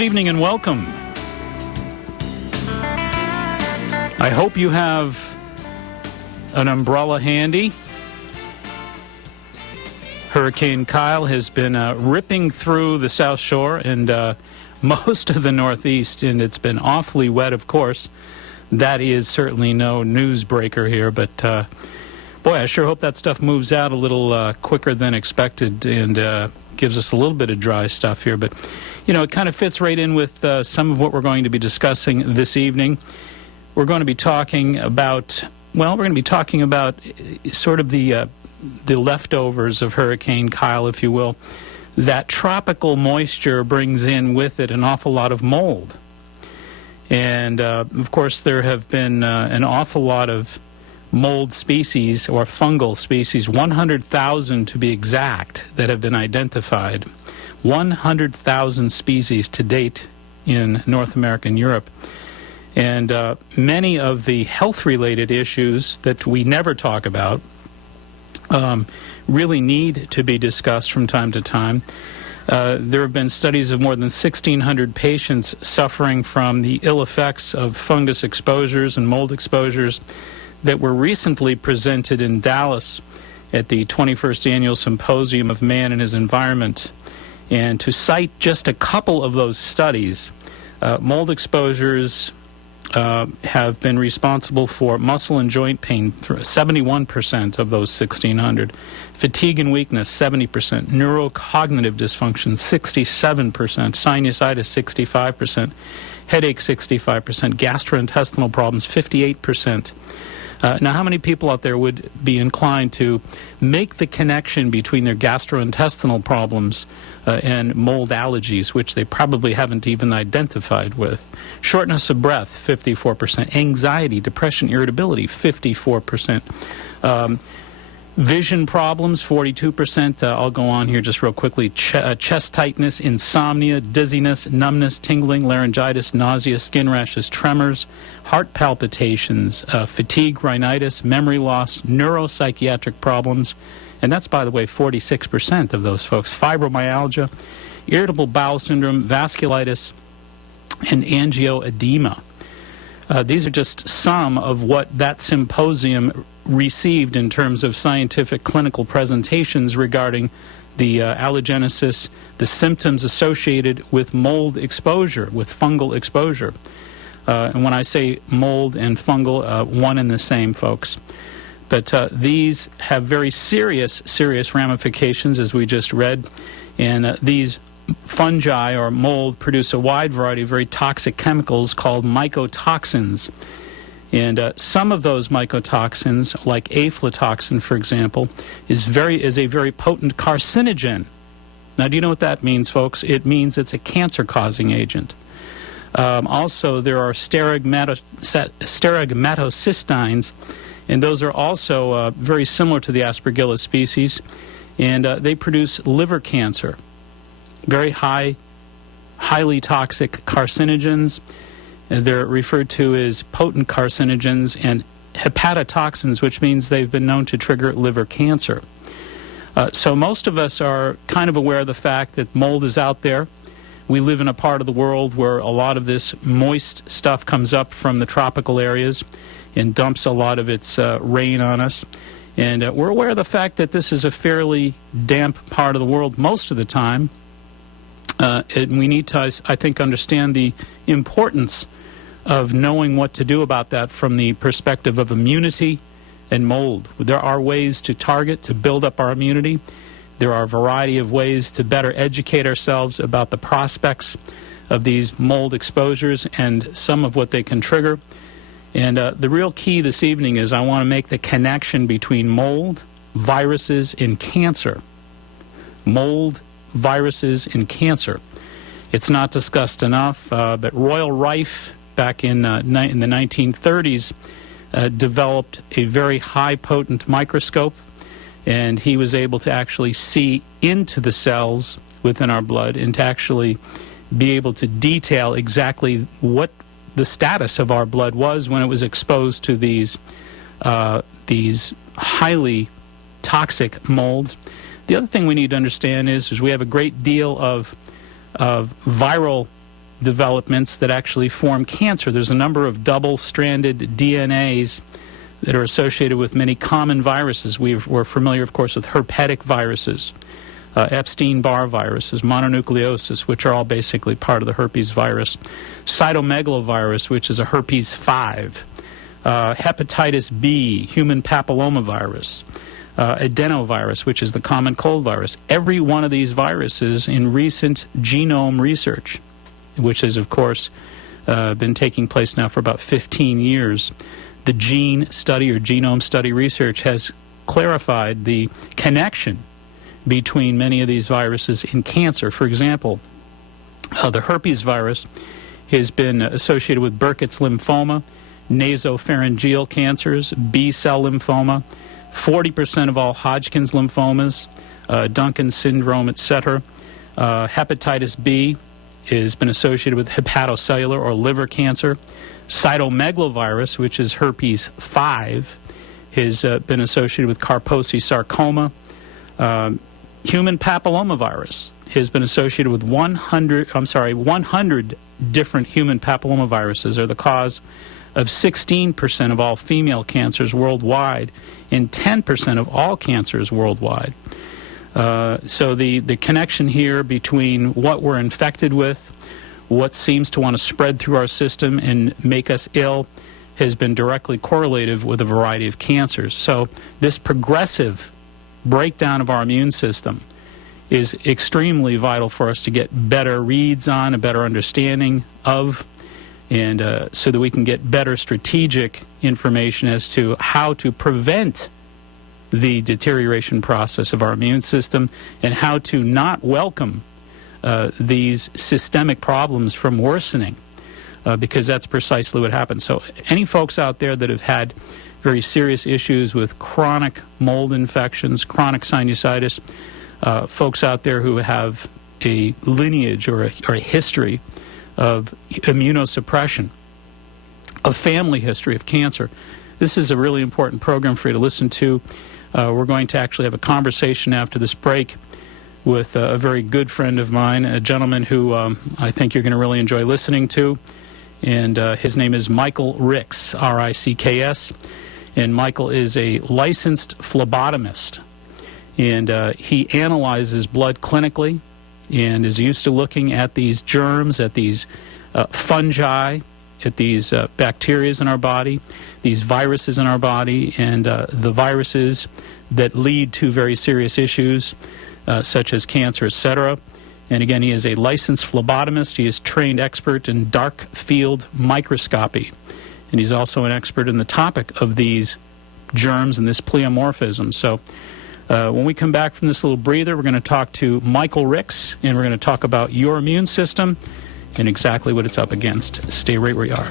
Good evening and welcome. I hope you have an umbrella handy. Hurricane Kyle has been ripping through the South Shore and most of the Northeast, and it's been awfully wet, of course. That is certainly no newsbreaker here, but boy, I sure hope that stuff moves out a little quicker than expected and gives us a little bit of dry stuff here. But, you know, it kind of fits right in with some of what we're going to be discussing this evening. We're going to be talking about, well, we're going to be talking about sort of the leftovers of Hurricane Kyle, if you will. That tropical moisture brings in with it an awful lot of mold. And, of course, there have been an awful lot of mold species or fungal species, 100,000 to be exact, that have been identified. 100,000 species to date in North America and Europe. And many of the health-related issues that we never talk about really need to be discussed from time to time. There have been studies of more than 1,600 patients suffering from the ill effects of fungus exposures and mold exposures that were recently presented in Dallas at the 21st Annual Symposium of Man and His Environment. And to cite just a couple of those studies, mold exposures have been responsible for muscle and joint pain, 71% of those 1,600. Fatigue and weakness, 70%. Neurocognitive dysfunction, 67%. Sinusitis, 65%. Headache, 65%. Gastrointestinal problems, 58%. Now, how many people out there would be inclined to make the connection between their gastrointestinal problems and mold allergies, which they probably haven't even identified with? Shortness of breath, 54%. Anxiety, depression, irritability, 54%. Vision problems, 42%. I'll go on here just real quickly. Chest tightness, insomnia, dizziness, numbness, tingling, laryngitis, nausea, skin rashes, tremors, heart palpitations, fatigue, rhinitis, memory loss, neuropsychiatric problems. And that's, by the way, 46% of those folks. Fibromyalgia, irritable bowel syndrome, vasculitis, and angioedema. These are just some of what that symposium received in terms of scientific clinical presentations regarding the allergenesis, the symptoms associated with mold exposure, with fungal exposure. And when I say mold and fungal, one and the same, folks. But these have very serious ramifications, as we just read. And these fungi or mold produce a wide variety of very toxic chemicals called mycotoxins. And some of those mycotoxins, like aflatoxin, for example, is a very potent carcinogen. Now, do you know what that means, folks? It means it's a cancer-causing agent. Also, there are stereogmatocystines, and those are also very similar to the Aspergillus species, and they produce liver cancer. Very highly toxic carcinogens. They're referred to as potent carcinogens, and hepatotoxins, which means they've been known to trigger liver cancer. So most of us are kind of aware of the fact that mold is out there. We live in a part of the world where a lot of this moist stuff comes up from the tropical areas and dumps a lot of its rain on us. And we're aware of the fact that this is a fairly damp part of the world most of the time. And we need to, I think, understand the importance of knowing what to do about that from the perspective of immunity and mold. There are ways to target, to build up our immunity. There are a variety of ways to better educate ourselves about the prospects of these mold exposures and some of what they can trigger. And the real key this evening is I want to make the connection between mold, viruses, and cancer. Mold, viruses, and cancer. It's not discussed enough, but Royal Rife, back in the 1930s, developed a very high-potent microscope, and he was able to actually see into the cells within our blood and to actually be able to detail exactly what the status of our blood was when it was exposed to these highly toxic molds. The other thing we need to understand is we have a great deal of viral developments that actually form cancer. There's a number of double-stranded DNAs that are associated with many common viruses. We're familiar, of course, with herpetic viruses, Epstein-Barr viruses, mononucleosis, which are all basically part of the herpes virus, cytomegalovirus, which is a herpes 5, hepatitis B, human papillomavirus, adenovirus, which is the common cold virus. Every one of these viruses in recent genome research, which has, of course, been taking place now for about 15 years, the gene study or genome study research has clarified the connection between many of these viruses in cancer. For example, the herpes virus has been associated with Burkitt's lymphoma, nasopharyngeal cancers, B-cell lymphoma, 40% of all Hodgkin's lymphomas, Duncan syndrome, etc. Hepatitis B has been associated with hepatocellular or liver cancer. Cytomegalovirus, which is herpes 5, has been associated with Kaposi sarcoma. Human papillomavirus has been associated with 100 different human papillomaviruses are the cause of 16% of all female cancers worldwide and 10% of all cancers worldwide. So the connection here between what we're infected with, what seems to want to spread through our system and make us ill, has been directly correlative with a variety of cancers. So this progressive breakdown of our immune system is extremely vital for us to get better reads on, a better understanding of, and so that we can get better strategic information as to how to prevent the deterioration process of our immune system and how to not welcome these systemic problems from worsening, because that's precisely what happens. So any folks out there that have had very serious issues with chronic mold infections, chronic sinusitis, folks out there who have a lineage or a history of immunosuppression, a family history of cancer, this is a really important program for you to listen to. We're going to actually have a conversation after this break with a very good friend of mine, a gentleman who I think you're going to really enjoy listening to. And his name is Michael Ricks, R-I-C-K-S. And Michael is a licensed phlebotomist. And he analyzes blood clinically and is used to looking at these germs, at these fungi, at these bacteria in our body, these viruses in our body, and the viruses that lead to very serious issues such as cancer, etc. And again, he is a licensed phlebotomist. He is trained expert in dark field microscopy. And he's also an expert in the topic of these germs and this pleomorphism. So when we come back from this little breather, we're going to talk to Michael Ricks, and we're going to talk about your immune system and exactly what it's up against. Stay right where you are.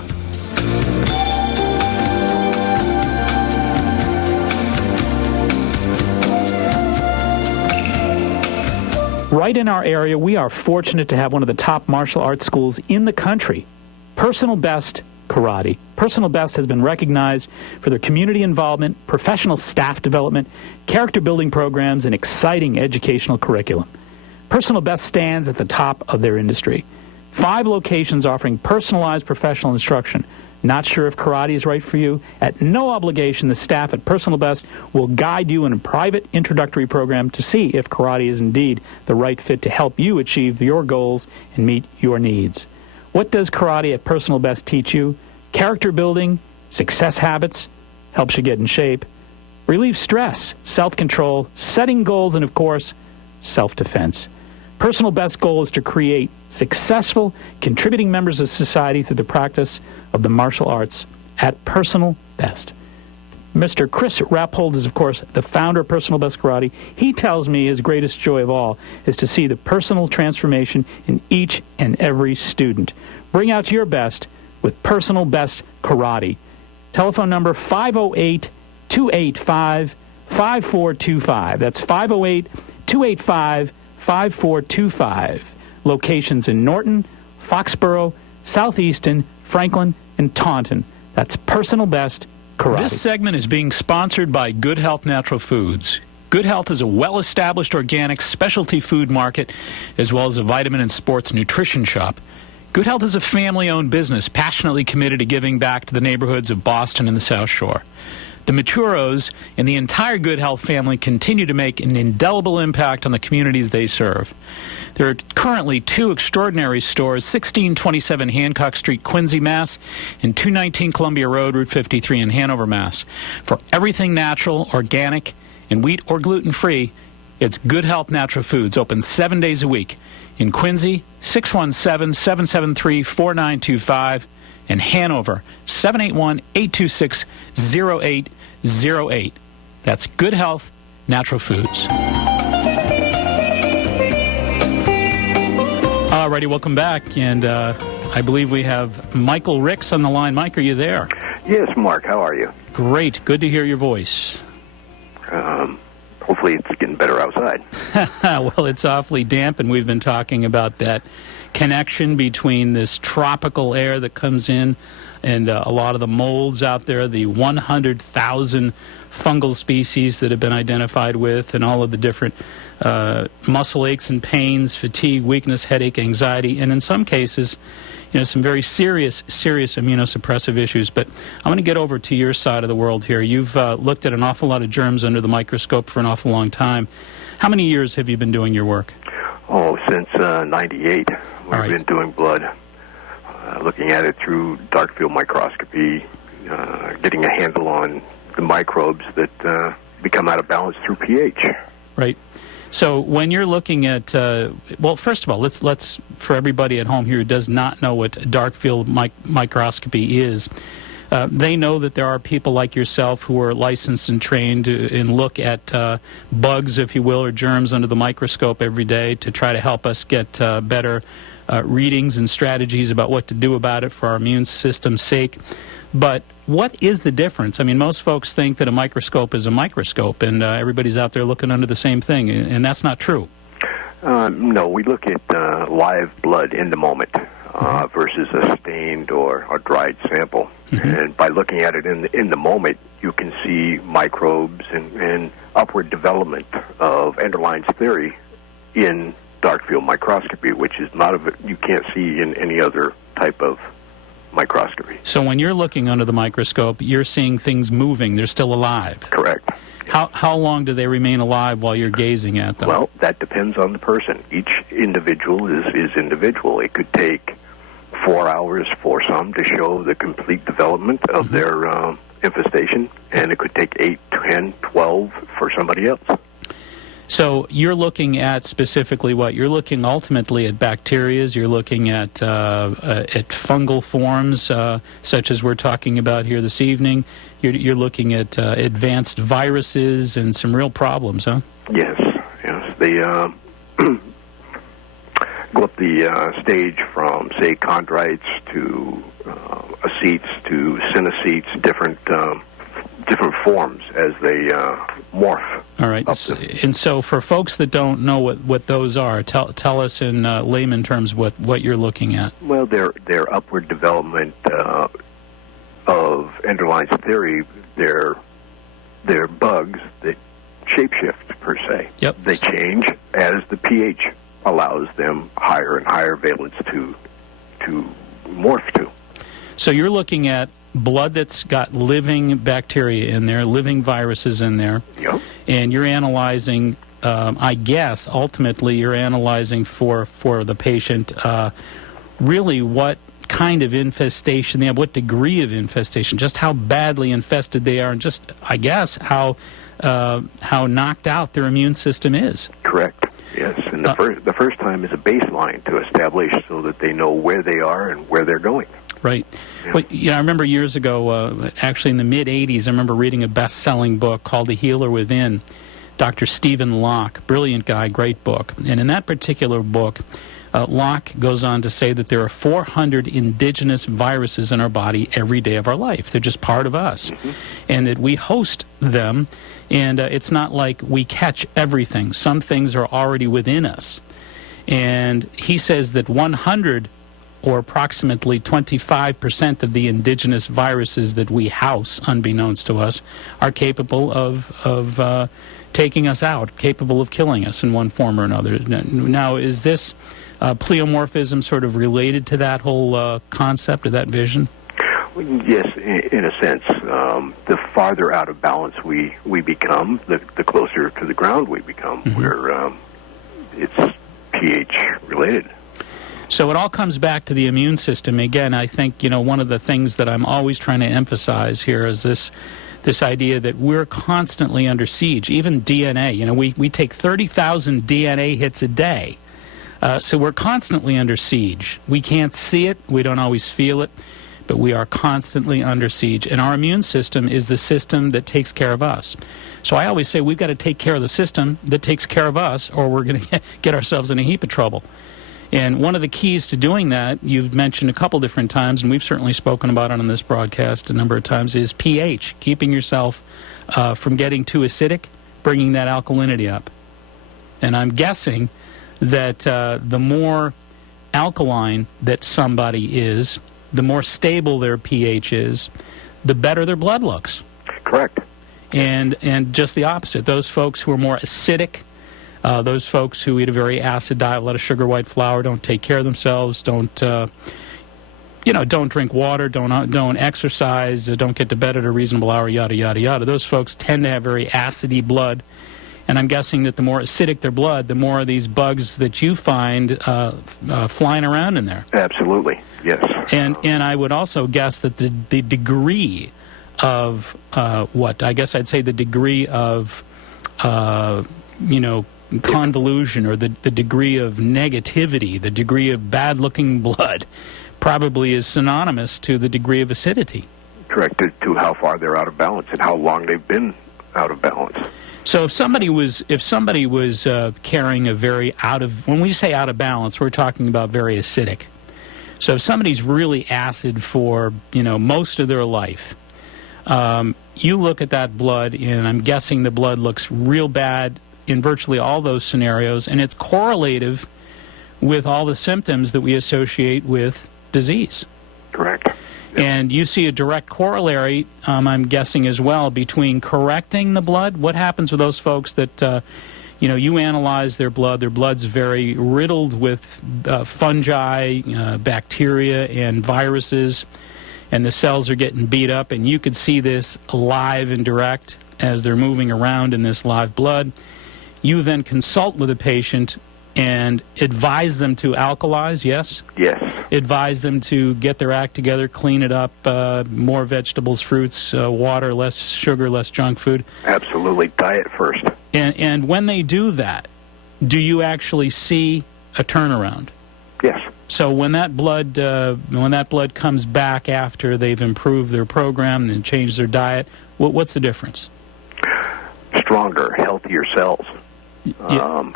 Right in our area, we are fortunate to have one of the top martial arts schools in the country, Personal Best Karate. Personal Best has been recognized for their community involvement, professional staff development, character building programs, and exciting educational curriculum. Personal Best stands at the top of their industry. 5 locations offering personalized professional instruction. Not sure if karate is right for you? At no obligation, the staff at Personal Best will guide you in a private introductory program to see if karate is indeed the right fit to help you achieve your goals and meet your needs. What does karate at Personal Best teach you? Character building, success habits, helps you get in shape, relieve stress, self-control, setting goals, and of course, self-defense. Personal Best's goal is to create successful, contributing members of society through the practice of the martial arts at Personal Best. Mr. Chris Rappold is, of course, the founder of Personal Best Karate. He tells me his greatest joy of all is to see the personal transformation in each and every student. Bring out your best with Personal Best Karate. Telephone number 508-285-5425. That's 508-285-5425. Locations in Norton, Foxborough, Southeaston, Franklin, and Taunton. That's Personal Best Karate. This segment is being sponsored by Good Health Natural Foods. Good Health is a well-established organic specialty food market as well as a vitamin and sports nutrition shop. Good Health is a family-owned business passionately committed to giving back to the neighborhoods of Boston and the South Shore. The Maturos and the entire Good Health family continue to make an indelible impact on the communities they serve. There are currently 2 extraordinary stores, 1627 Hancock Street, Quincy, Mass., and 219 Columbia Road, Route 53 in Hanover, Mass. For everything natural, organic, and wheat or gluten-free, it's Good Health Natural Foods, open 7 days a week. In Quincy, 617-773-4925, and Hanover, 781-826-0808. That's Good Health Natural Foods. Alrighty, welcome back, and I believe we have Michael Ricks on the line. Mike, are you there? Yes, Mark, how are you? Great, good to hear your voice. Hopefully it's getting better outside. Well, it's awfully damp, and we've been talking about that connection between this tropical air that comes in and a lot of the molds out there, the 100,000 fungal species that have been identified with, and all of the different muscle aches and pains, fatigue, weakness, headache, anxiety, and in some cases, some very serious immunosuppressive issues. But I'm going to get over to your side of the world here. You've looked at an awful lot of germs under the microscope for an awful long time. How many years have you been doing your work? Oh, since 98. We've been doing blood, looking at it through dark field microscopy, getting a handle on the microbes that become out of balance through pH. Right. So when you're looking at, well, first of all, let's for everybody at home here who does not know what dark field microscopy is, they know that there are people like yourself who are licensed and trained and look at bugs, if you will, or germs under the microscope every day to try to help us get better readings and strategies about what to do about it for our immune system's sake. But what is the difference? I mean, most folks think that a microscope is a microscope, and everybody's out there looking under the same thing, and that's not true. No, we look at live blood in the moment versus a stained or dried sample. Mm-hmm. And by looking at it in the moment, you can see microbes and upward development of Enderlein's theory in dark field microscopy, which is you can't see in any other type of microscopy. So when you're looking under the microscope, you're seeing things moving. They're still alive. Correct. How long do they remain alive while you're gazing at them? Well, that depends on the person. Each individual is individual. It could take 4 hours for some to show the complete development of their infestation, and it could take 8, 10, 12 for somebody else. So you're looking at specifically what? You're looking ultimately at bacteria. You're looking at fungal forms, such as we're talking about here this evening. You're looking at advanced viruses and some real problems, huh? Yes. They go up the stage from, say, chondrites to acetes to synocytes, different forms as they morph. All right. And so for folks that don't know what those are, tell us in layman terms what you're looking at. Well, they're upward development of Enderlein's theory. They're bugs that shapeshift, per se. Yep. They change as the pH allows them higher and higher valence to morph to. So you're looking at blood that's got living bacteria in there, living viruses in there. Yep. And you're analyzing, I guess, ultimately you're analyzing for the patient really what kind of infestation they have, what degree of infestation, just how badly infested they are, and just, I guess, how knocked out their immune system is. Correct. Yes, and the first time is a baseline to establish so that they know where they are and where they're going. Right. Yeah. Well, I remember years ago, actually in the mid-'80s, I remember reading a best-selling book called The Healer Within, Dr. Stephen Locke, brilliant guy, great book. And in that particular book, Locke goes on to say that there are 400 indigenous viruses in our body every day of our life. They're just part of us. Mm-hmm. And that we host them, and it's not like we catch everything. Some things are already within us. And he says that 100 or approximately 25% of the indigenous viruses that we house, unbeknownst to us, are capable of taking us out, capable of killing us in one form or another. Now, is this pleomorphism sort of related to that whole concept or that vision? Yes, in a sense. The farther out of balance we become, the closer to the ground we become, where it's pH related. So it all comes back to the immune system. Again, I think, one of the things that I'm always trying to emphasize here is this idea that we're constantly under siege. Even DNA, we take 30,000 DNA hits a day. So we're constantly under siege. We can't see it. We don't always feel it. But we are constantly under siege. And our immune system is the system that takes care of us. So I always say we've got to take care of the system that takes care of us, or we're going to get ourselves in a heap of trouble. And one of the keys to doing that, you've mentioned a couple different times, and we've certainly spoken about it on this broadcast a number of times, is pH, keeping yourself from getting too acidic, bringing that alkalinity up. And I'm guessing that the more alkaline that somebody is, the more stable their pH is, the better their blood looks. Correct. And just the opposite. Those folks who are more acidic, those folks who eat a very acid diet, a lot of sugar, white flour, don't take care of themselves, don't drink water, don't exercise, don't get to bed at a reasonable hour, yada, yada, yada. Those folks tend to have very acidy blood. And I'm guessing that the more acidic their blood, the more of these bugs that you find flying around in there. Absolutely, yes. And I would also guess that the degree of I guess I'd say the degree of convolution, or the degree of negativity, the degree of bad-looking blood, probably is synonymous to the degree of acidity. Correct, to how far they're out of balance and how long they've been out of balance. So if somebody was carrying a very when we say out of balance, we're talking about very acidic. So if somebody's really acid for most of their life, you look at that blood, and I'm guessing the blood looks real bad in virtually all those scenarios, and it's correlative with all the symptoms that we associate with disease. Correct. And you see a direct corollary, I'm guessing as well, between correcting the blood. What happens with those folks that, you analyze their blood. Their blood's very riddled with fungi, bacteria, and viruses, and the cells are getting beat up, and you could see this live and direct as they're moving around in this live blood. You then consult with a patient and advise them to alkalize, yes? Yes. Advise them to get their act together, clean it up, more vegetables, fruits, water, less sugar, less junk food. Absolutely. Diet first. And when they do that, do you actually see a turnaround? Yes. So when that blood comes back after they've improved their program and changed their diet, what's the difference? Stronger, healthier cells. Yeah.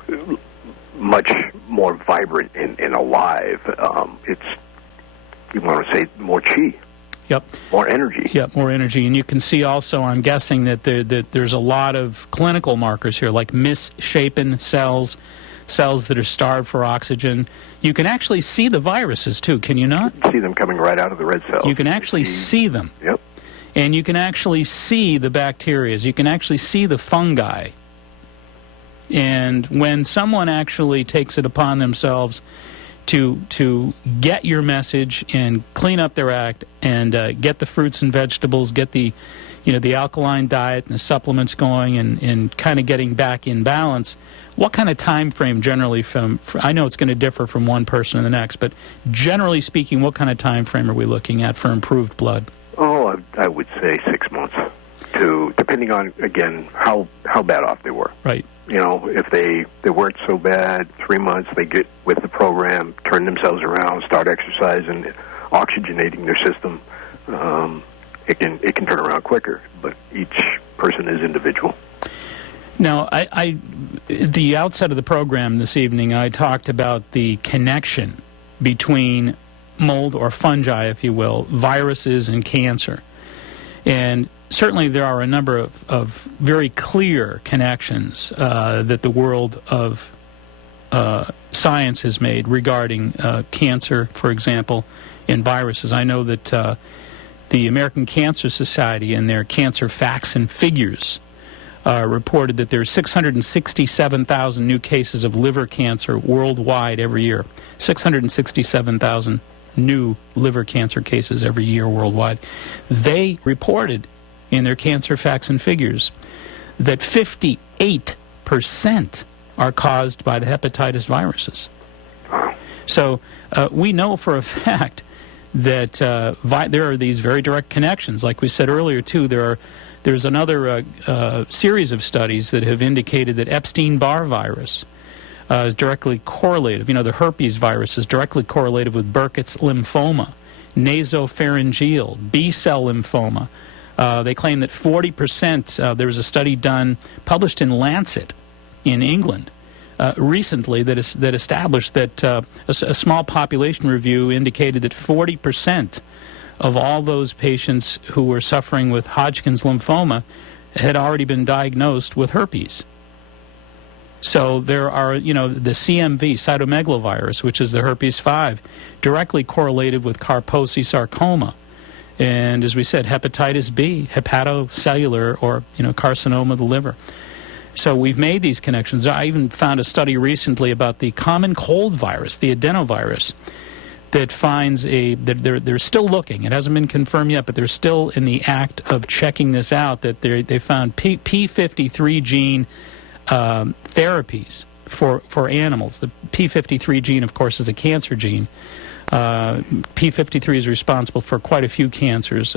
Much more vibrant and alive. You want to say more chi. Yep. More energy. Yep, more energy. And you can see also, I'm guessing, that there's a lot of clinical markers here, like misshapen cells that are starved for oxygen. You can actually see the viruses, too, can you not? You can see them coming right out of the red cells. You can actually see them. Yep. And you can actually see the bacteria. You can actually see the fungi. And when someone actually takes it upon themselves to get your message and clean up their act and get the fruits and vegetables, get the alkaline diet and the supplements going and kind of getting back in balance, what kind of time frame generally I know it's going to differ from one person to the next, but generally speaking, what kind of time frame are we looking at for improved blood? Oh, I would say 6 months, depending on, again, how bad off they were. Right. If they weren't so bad, 3 months, they get with the program, turn themselves around, start exercising, oxygenating their system. It can turn around quicker, but each person is individual. Now, at the outset of the program this evening, I talked about the connection between mold or fungi, if you will, viruses and cancer. And certainly there are a number of very clear connections that the world of science has made regarding cancer, for example, and viruses. I know that the American Cancer Society and their Cancer Facts and Figures reported that there's 667,000 new cases of liver cancer worldwide every year. 667,000 new liver cancer cases every year worldwide. They reported in their cancer facts and figures that 58% are caused by the hepatitis viruses. So we know for a fact that there are these very direct connections. Like we said earlier, too, there's another series of studies that have indicated that Epstein-Barr virus is directly correlated. The herpes virus is directly correlated with Burkitt's lymphoma, nasopharyngeal, B-cell lymphoma. They claim that 40%, there was a study published in Lancet in England recently that established that a small population review indicated that 40% of all those patients who were suffering with Hodgkin's lymphoma had already been diagnosed with herpes. So there are, the CMV, cytomegalovirus, which is the herpes 5, directly correlated with Kaposi sarcoma. And as we said, hepatitis B, hepatocellular, or, carcinoma of the liver. So we've made these connections. I even found a study recently about the common cold virus, the adenovirus, that finds that they're still looking. It hasn't been confirmed yet, but they're still in the act of checking this out, that they found P53 gene therapies for animals. The P53 gene, of course, is a cancer gene. P53 is responsible for quite a few cancers,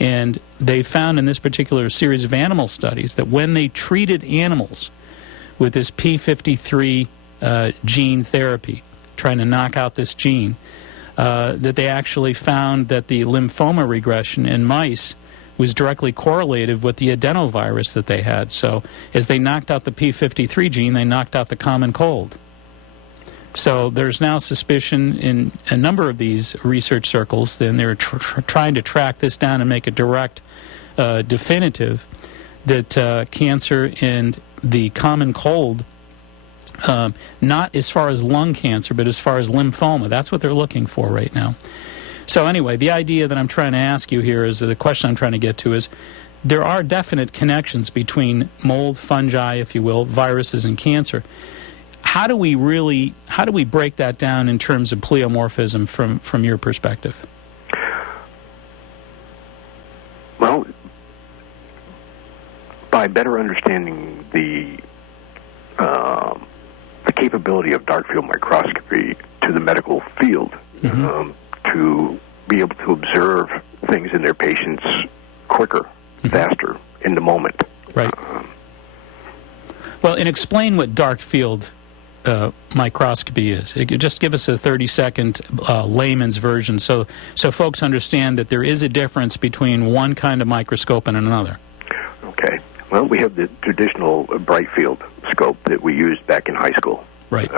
and they found in this particular series of animal studies that when they treated animals with this P53 gene therapy, trying to knock out this gene, that they actually found that the lymphoma regression in mice was directly correlated with the adenovirus that they had. So as they knocked out the P53 gene, they knocked out the common cold. So there's now suspicion in a number of these research circles, and they're trying to track this down and make it direct, definitive, that cancer and the common cold, not as far as lung cancer, but as far as lymphoma, that's what they're looking for right now. So anyway, the idea that I'm trying to ask you here is, the question I'm trying to get to is, there are definite connections between mold, fungi, if you will, viruses, and cancer. How do we break that down in terms of pleomorphism from your perspective? Well, by better understanding the capability of dark field microscopy to the medical field, to be able to observe things in their patients quicker, faster, in the moment. Right. Well, and explain what dark field microscopy is. Just give us a 30-second layman's version so folks understand that there is a difference between one kind of microscope and another. Okay. Well, we have the traditional bright field scope that we used back in high school. Right.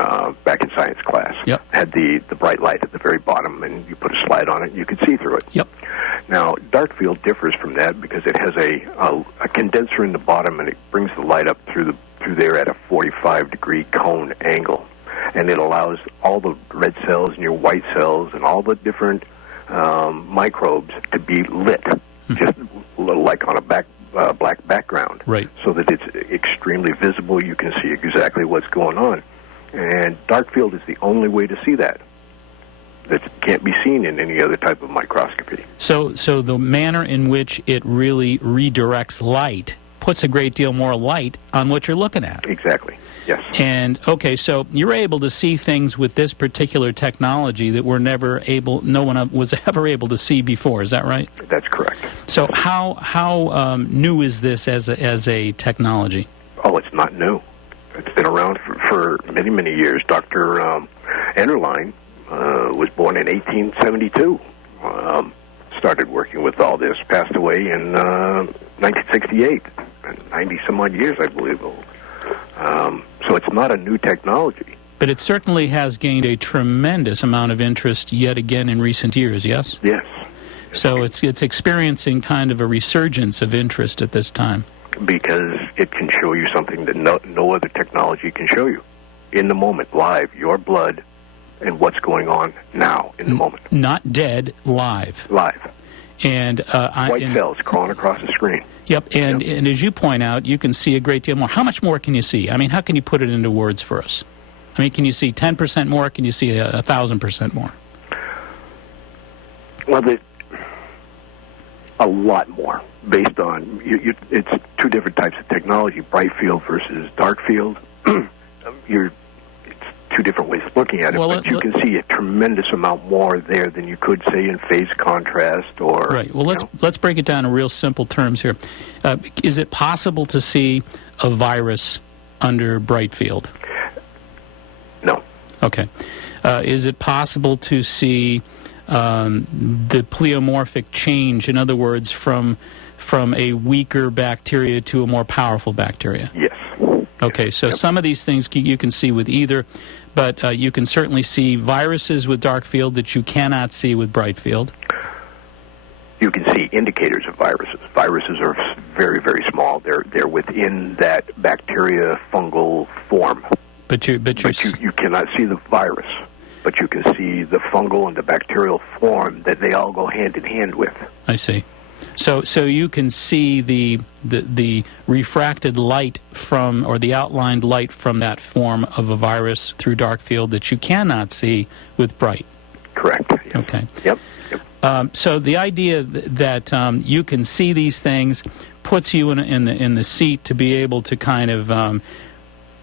Back in science class. Yep. Had the bright light at the very bottom, and you put a slide on it, and you could see through it. Yep. Now, dark field differs from that because it has a condenser in the bottom, and it brings the light up through there at a 45-degree cone angle, and it allows all the red cells and your white cells and all the different microbes to be lit, just a little like on a black background, right? So that it's extremely visible. You can see exactly what's going on. And dark field is the only way to see that. That can't be seen in any other type of microscopy. So the manner in which it really redirects light puts a great deal more light on what you're looking at. Exactly, yes. And, okay, so you're able to see things with this particular technology that no one was ever able to see before, is that right? That's correct. So how new is this as a technology? Oh, it's not new. It's been around for many, many years. Dr. Enderlein was born in 1872. Started working with all this. Passed away in 1968. 90-some-odd years, I believe. So it's not a new technology. But it certainly has gained a tremendous amount of interest yet again in recent years, yes? Yes. So it's experiencing kind of a resurgence of interest at this time. Because it can show you something that no other technology can show you. In the moment, live, your blood, and what's going on now, in the moment. Not dead, live. Live. And white cells crawling across the screen. Yep, and as you point out, you can see a great deal more. How much more can you see? I mean, how can you put it into words for us? I mean, can you see 10% more? Can you see 1,000% more? Well, a lot more, based on it's two different types of technology: bright field versus dark field. It's two different ways of looking at it, but you can see a tremendous amount more there than you could, say, in phase contrast or... Right. Well, let's break it down in real simple terms here. Is it possible to see a virus under bright field? No. Okay. Is it possible to see the pleomorphic change, in other words, from a weaker bacteria to a more powerful bacteria? Yes. Okay, so some of these things you can see with either, but you can certainly see viruses with dark field that you cannot see with bright field. You can see indicators of viruses. Viruses are very, very small. They're within that bacteria fungal form. But you cannot see the virus, but you can see the fungal and the bacterial form that they all go hand in hand with. I see. So you can see the refracted light from, or the outlined light from that form of a virus through dark field that you cannot see with bright. Correct. Yes. Okay. Yep. So the idea that you can see these things puts you in the seat to be able to kind of,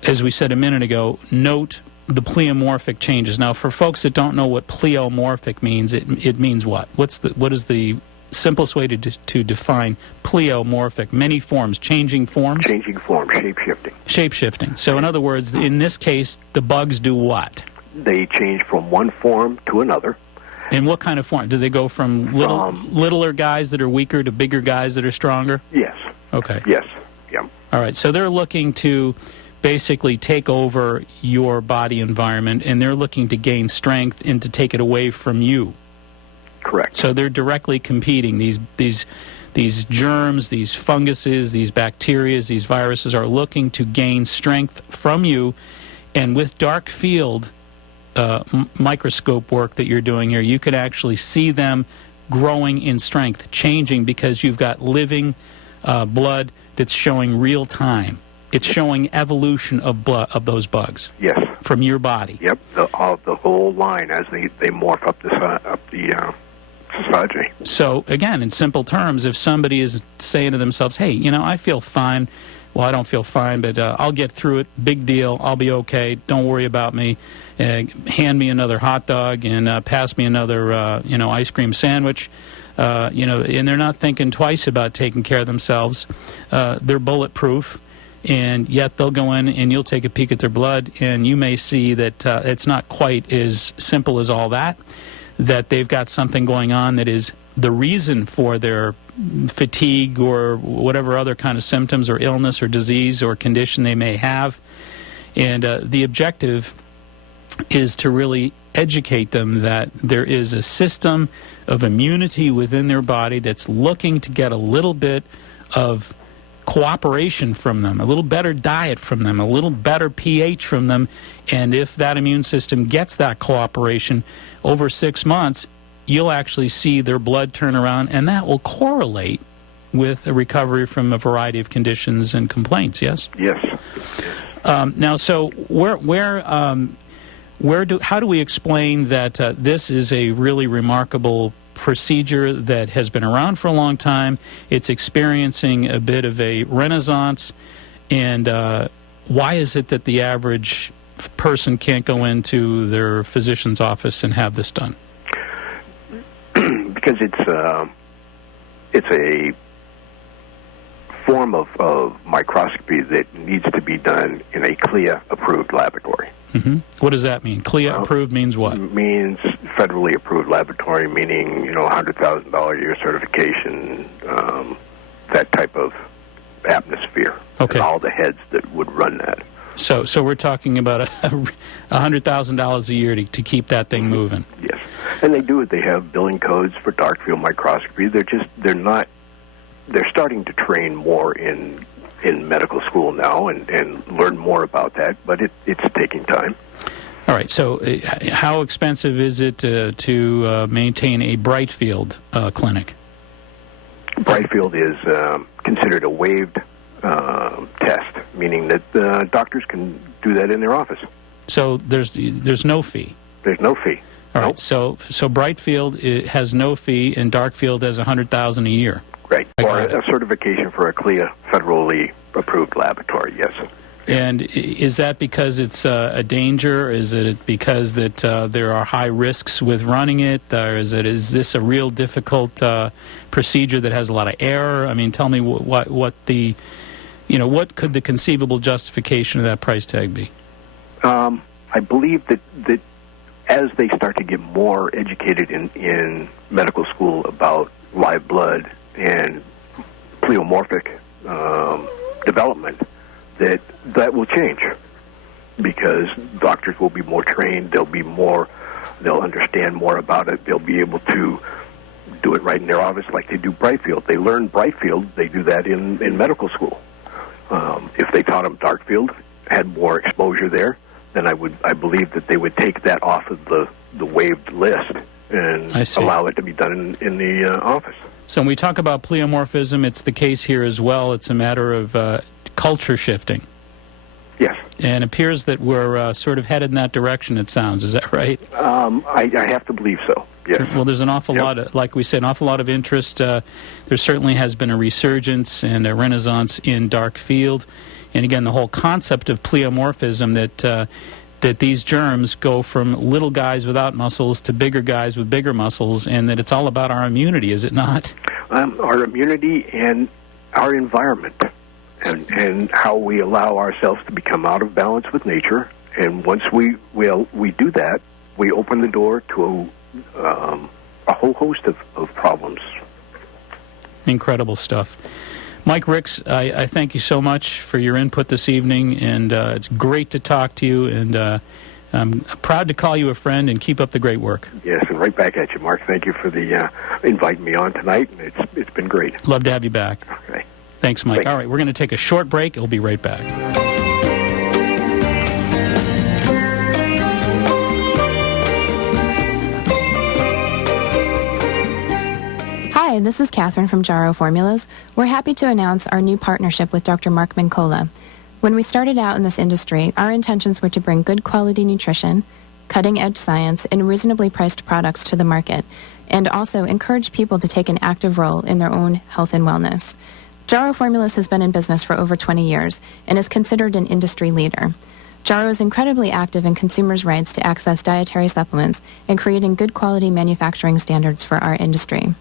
as we said a minute ago, note the pleomorphic changes. Now, for folks that don't know what pleomorphic means, it means what? What is the simplest way to define pleomorphic? Many forms, changing forms? Changing forms, shape-shifting. Shape-shifting. So in other words, in this case, the bugs do what? They change from one form to another. In what kind of form? Do they go from littler guys that are weaker to bigger guys that are stronger? Yes. Okay. Yes. Yeah. All right. So they're looking to basically take over your body environment, and they're looking to gain strength and to take it away from you. Correct. So they're directly competing. These germs, these funguses, these bacteria, these viruses are looking to gain strength from you. And with dark field microscope work that you're doing here, you can actually see them growing in strength, changing, because you've got living blood that's showing real time. It's showing evolution of those bugs. Yes. From your body. Yep. The whole line as they morph up the society. So, again, in simple terms, if somebody is saying to themselves, hey, I feel fine. Well, I don't feel fine, but I'll get through it. Big deal. I'll be okay. Don't worry about me. Hand me another hot dog and pass me another, ice cream sandwich. And they're not thinking twice about taking care of themselves. They're bulletproof. And yet they'll go in and you'll take a peek at their blood, and you may see that it's not quite as simple as all that, that they've got something going on that is the reason for their fatigue or whatever other kind of symptoms or illness or disease or condition they may have. And the objective is to really educate them that there is a system of immunity within their body that's looking to get a little bit of cooperation from them, a little better diet from them, a little better pH from them, and if that immune system gets that cooperation over 6 months, you'll actually see their blood turn around, and that will correlate with a recovery from a variety of conditions and complaints. Yes. Yes. Now, so how do we explain that this is a really remarkable procedure that has been around for a long time? It's experiencing a bit of a renaissance, and why is it that the average person can't go into their physician's office and have this done? Because it's a form of microscopy that needs to be done in a CLIA-approved laboratory. Mm-hmm. What does that mean? CLIA-approved means what? Means federally approved laboratory, meaning $100,000 a year certification, that type of atmosphere. Okay. And all the heads that would run that. So we're talking about $100,000 a year to keep that thing moving. Yes, and they do it. They have billing codes for dark field microscopy. They're starting to train more in medical school now and learn more about that, but it's taking time. All right. So how expensive is it to maintain a bright field clinic? Brightfield is considered a waived test, meaning that doctors can do that in their office. So there's no fee. There's no fee. All right. So Brightfield has no fee, and Darkfield has $100,000 a year. Right. Or a certification for a CLIA federally approved laboratory. Yes. And is that because it's a danger? Is it because that there are high risks with running it? Or is this a real difficult procedure that has a lot of error? I mean, tell me what could the conceivable justification of that price tag be? I believe that as they start to get more educated in medical school about live blood and pleomorphic development, that will change, because doctors will be more trained. They'll understand more about it. They'll be able to do it right in their office like they do Brightfield. They learn Brightfield. They do that in medical school. If they taught them Darkfield, had more exposure there, then I believe that they would take that off of the waived list and allow it to be done in the office. So when we talk about pleomorphism, it's the case here as well. It's a matter of culture shifting. Yes. And it appears that we're sort of headed in that direction, it sounds. Is that right? I have to believe so, yes. Well, there's an awful lot of, like we said, an awful lot of interest. There certainly has been a resurgence and a renaissance in Darkfield. And again, the whole concept of pleomorphism, that these germs go from little guys without muscles to bigger guys with bigger muscles, and that it's all about our immunity, is it not? Our immunity and our environment, and how we allow ourselves to become out of balance with nature. And once we do that, we open the door to a whole host of problems. Incredible stuff. Mike Ricks, I thank you so much for your input this evening, and it's great to talk to you, and I'm proud to call you a friend, and keep up the great work. Yes, and right back at you, Mark. Thank you for inviting me on tonight. It's been great. Love to have you back. Okay. Thanks, Mike. All right, we're going to take a short break. We'll be right back. Hi, this is Catherine from Jarrow Formulas. We're happy to announce our new partnership with Dr. Mark Mincola. When we started out in this industry, our intentions were to bring good quality nutrition, cutting-edge science, and reasonably priced products to the market, and also encourage people to take an active role in their own health and wellness. Jarrow Formulas has been in business for over 20 years and is considered an industry leader. Jarrow is incredibly active in consumers' rights to access dietary supplements and creating good quality manufacturing standards for our industry.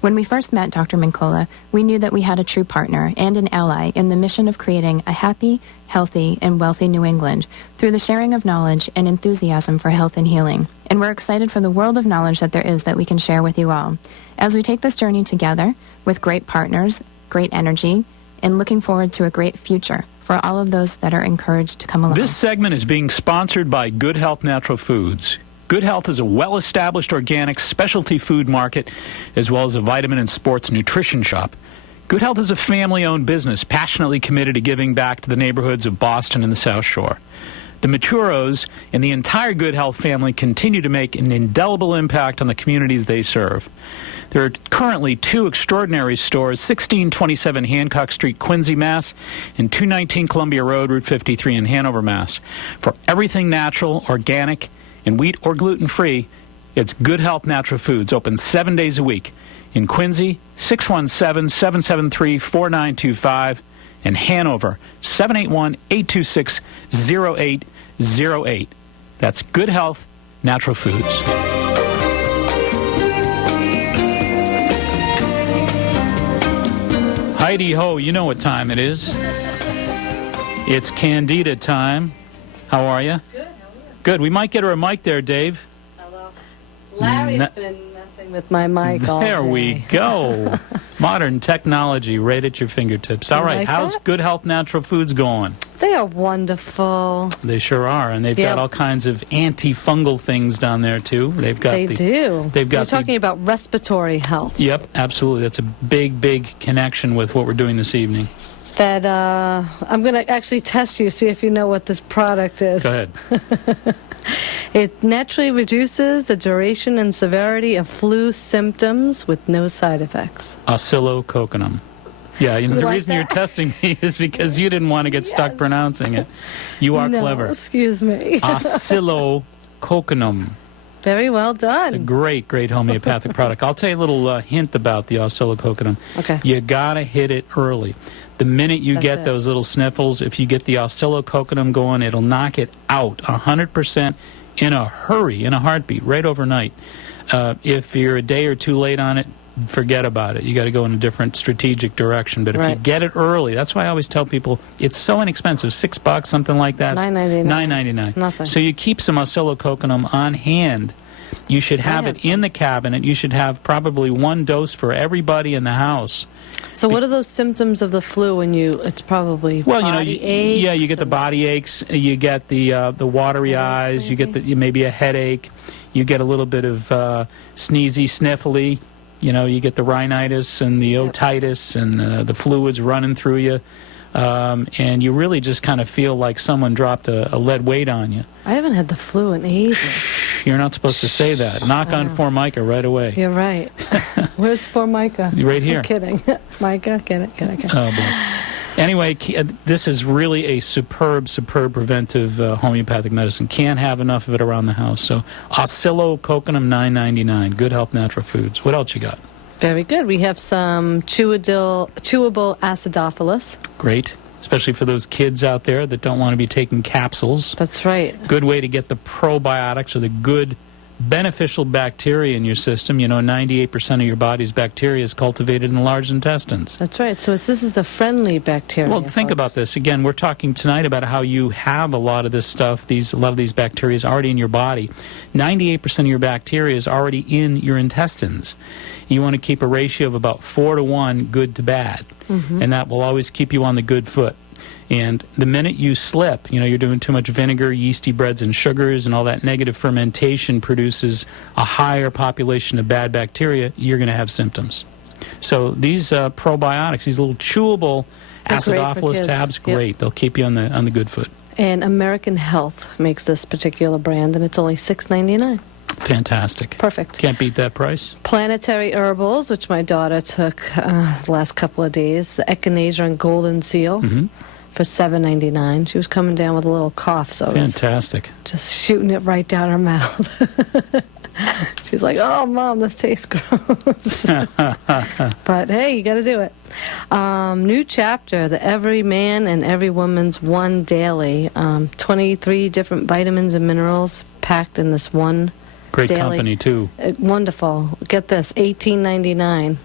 When we first met Dr. Mincola, we knew that we had a true partner and an ally in the mission of creating a happy, healthy, and wealthy New England through the sharing of knowledge and enthusiasm for health and healing. And we're excited for the world of knowledge that there is that we can share with you all. As we take this journey together with great partners, great energy, and looking forward to a great future for all of those that are encouraged to come along. This segment is being sponsored by Good Health Natural Foods. Good Health is a well-established organic specialty food market, as well as a vitamin and sports nutrition shop. Good Health is a family-owned business passionately committed to giving back to the neighborhoods of Boston and the South Shore. The Maturos and the entire Good Health family continue to make an indelible impact on the communities they serve. There are currently two extraordinary stores, 1627 Hancock Street, Quincy, Mass., and 219 Columbia Road, Route 53 in Hanover, Mass. For everything natural, organic, and wheat or gluten-free, it's Good Health Natural Foods, open 7 days a week. In Quincy, 617-773-4925, and Hanover, 781-826-0808. That's Good Health Natural Foods. Heidi-ho, you know what time it is. It's Candida time. How are you? Good. Good. We might get her a mic there, Dave. Hello. Larry's been messing with my mic all day. There we go. Modern technology right at your fingertips. All right. How's Good Health Natural Foods going? They are wonderful. They sure are. And they've got all kinds of antifungal things down there, too. They've got They do. They've got We're talking about respiratory health. Yep, absolutely. That's a big, big connection with what we're doing this evening. That I'm going to actually test you, see if you know what this product is. Go ahead. It naturally reduces the duration and severity of flu symptoms with no side effects. Oscillococonum. Yeah, the like reason that? you're testing me is because you didn't want to get stuck pronouncing it. You are No, clever. excuse me. Oscillococonum. Very well It's a done. great, great homeopathic product. I'll tell you a little hint about the oscillococonum. Okay. You got to hit it early. The minute you That's get it. those little sniffles, if you get the oscillococonum going, it'll knock it out 100% in a hurry, in a heartbeat, right overnight. If you're a day or two late on it, forget about it. You got to go in a different strategic direction. But if you Right. get it early, that's why I always tell people it's so inexpensive, $6, something like that. $9.99. $9.99. Nothing. So you keep some oscillococonum on hand. You should have have it in the cabinet. You should have probably one dose for everybody in the house. So what are those symptoms of the flu when it's probably Well, body aches? yeah, you get the and- body aches, you get the watery Headache, eyes, you get maybe a headache, you get a little bit of sneezy, sniffly. You get the rhinitis and the otitis and the fluids running through you. And you really just kind of feel like someone dropped a lead weight on you. I haven't had the flu in ages. You're not supposed to say that. Knock on Formica right away. You're right. Where's Formica? Right here. I'm kidding. Micah, get it. Oh, boy. Anyway, this is really a superb preventive homeopathic medicine. Can't have enough of it around the house. So, Oscillococonum $9.99. Good Health Natural Foods. What else you got? Very good. We have some chewable acidophilus. Great. Especially for those kids out there that don't want to be taking capsules. That's right. Good way to get the probiotics or the good beneficial bacteria in your system. 98% of your body's bacteria is cultivated in the large intestines. That's right. So this is the friendly bacteria. Well, think about folks. this. Again, we're talking tonight about how you have a lot of this stuff, a lot of these bacteria is already in your body. 98% of your bacteria is already in your intestines. You want to keep a ratio of about 4 to 1 good to bad. And that will always keep you on the good foot. And the minute you slip, you're doing too much vinegar, yeasty breads, and sugars, and all that negative fermentation produces a higher population of bad bacteria, you're going to have symptoms. So these probiotics, these little chewable They're great for acidophilus kids. tabs, Yep. great. They'll keep you on the good foot. And American Health makes this particular brand, and it's only $6.99. Fantastic. Perfect. Can't beat that price. Planetary Herbals, which my daughter took the last couple of days, the Echinacea and Golden Seal for $7.99. She was coming down with a little cough, so I was Fantastic. just shooting it right down her mouth. She's like, "Oh, Mom, this tastes gross." But hey, you got to do it. New chapter: the Every Man and Every Woman's One Daily. 23 different vitamins and minerals packed in this one. Great daily. company, too. Wonderful. Get this, $18.99.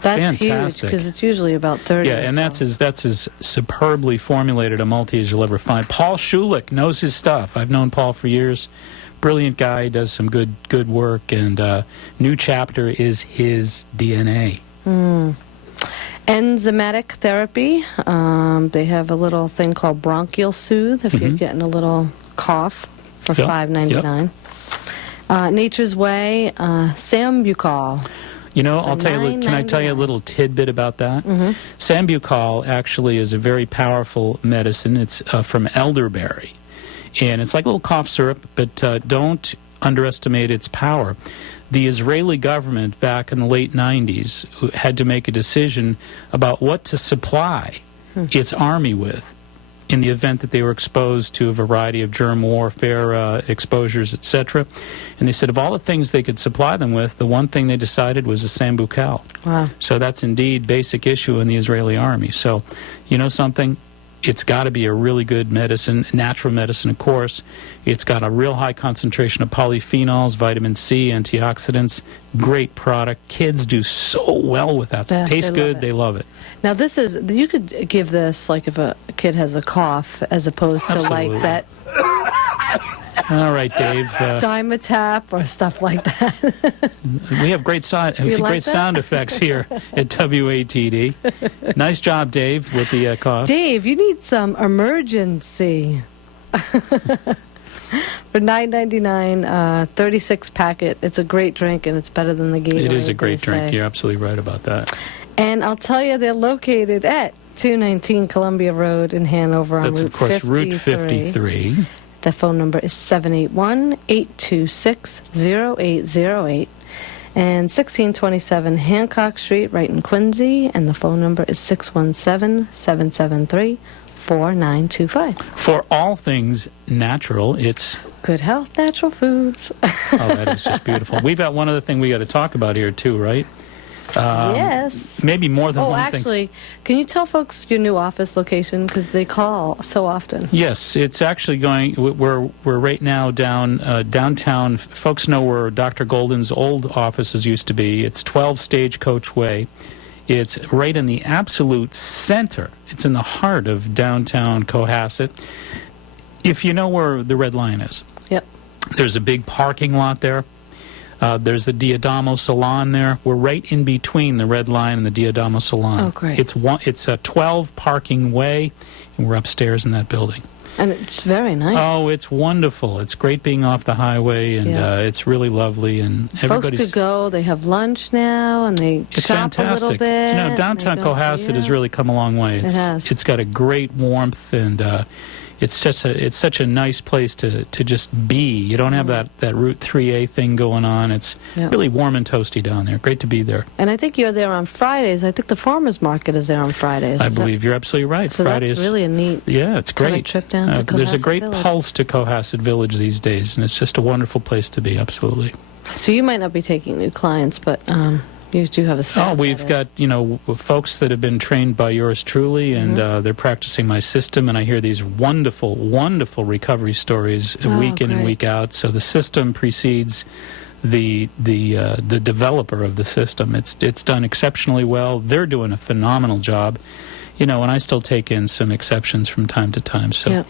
That's huge Fantastic. because it's usually about 30. Yeah, or and so. that's as superbly formulated a multi as you'll ever find. Paul Schulich knows his stuff. I've known Paul for years. Brilliant guy, does some good work, and new chapter is his DNA. Enzymatic therapy. They have a little thing called Bronchial Soothe if you're getting a little cough for Yep, $5.99. Nature's Way, Sambucol. I'll tell you. Can I tell you a little tidbit about that? Sambucol actually is a very powerful medicine. It's from elderberry, and it's like a little cough syrup. But don't underestimate its power. The Israeli government back in the late 90s had to make a decision about what to supply its army with in the event that they were exposed to a variety of germ warfare exposures, etc. And they said of all the things they could supply them with, the one thing they decided was the Sambucol. Wow. So that's indeed basic issue in the Israeli army. So, you know something? It's got to be a really good medicine, natural medicine, of course. It's got a real high concentration of polyphenols, vitamin C, antioxidants. Great product. Kids do so well with that. Yeah, Tastes they love good. it. They love it. Now, this is, you could give this, like if a kid has a cough, as opposed to Absolutely. like that All right, Dave. Dimetap or stuff like that. We have great, you like great that? sound effects here at WATD. Nice job, Dave, with the cough. Dave, you need some emergency. For $9.99, 36 packet. It's a great drink, and it's better than the Gatorade. It is a great they drink. say. You're absolutely right about that. And I'll tell you, they're located at 219 Columbia Road in Hanover on That's, Route of course, 53. Route 53. The phone number is 781-826-0808. And 1627 Hancock Street, right in Quincy. And the phone number is 617-773-4925. For all things natural, it's... Good health, natural foods. Oh, that is just beautiful. We've got one other thing we got to talk about here, too, right? Yes. Maybe more than one thing. Oh, actually, can you tell folks your new office location? Because they call so often. Yes, it's actually going... We're right now downtown. Folks know where Dr. Golden's old offices used to be. It's 12 Stagecoach Way. It's right in the absolute center. It's in the heart of downtown Cohasset. If you know where the Red Lion is. Yep. There's a big parking lot there. There's the Diadamo Salon there. We're right in between the Red Lion and the Diadamo Salon. Oh, great. It's a 12 parking way, and we're upstairs in that building. And it's very nice. Oh, it's wonderful. It's great being off the highway, and it's really lovely. And everybody's... Folks could go. They have lunch now, and they it's shop fantastic. a little bit. You know, downtown Cohasset has really come a long way. It has. It's got a great warmth, and it's such a nice place to just be. You don't have that Route 3A thing going on. It's really warm and toasty down there. Great to be there. And I think you're there on Fridays. I think the farmers market is there on Fridays. I believe you're absolutely right. So Fridays, that's really a neat it's great. kind of trip down to Cohasset There's a great Village. pulse to Cohasset Village these days, and it's just a wonderful place to be, absolutely. So you might not be taking new clients, but you do have a staff. Oh, we've got, folks that have been trained by yours truly, and they're practicing my system, and I hear these wonderful, wonderful recovery stories week in and week out. So the system precedes the developer of the system. It's done exceptionally well. They're doing a phenomenal job. And I still take in some exceptions from time to time. So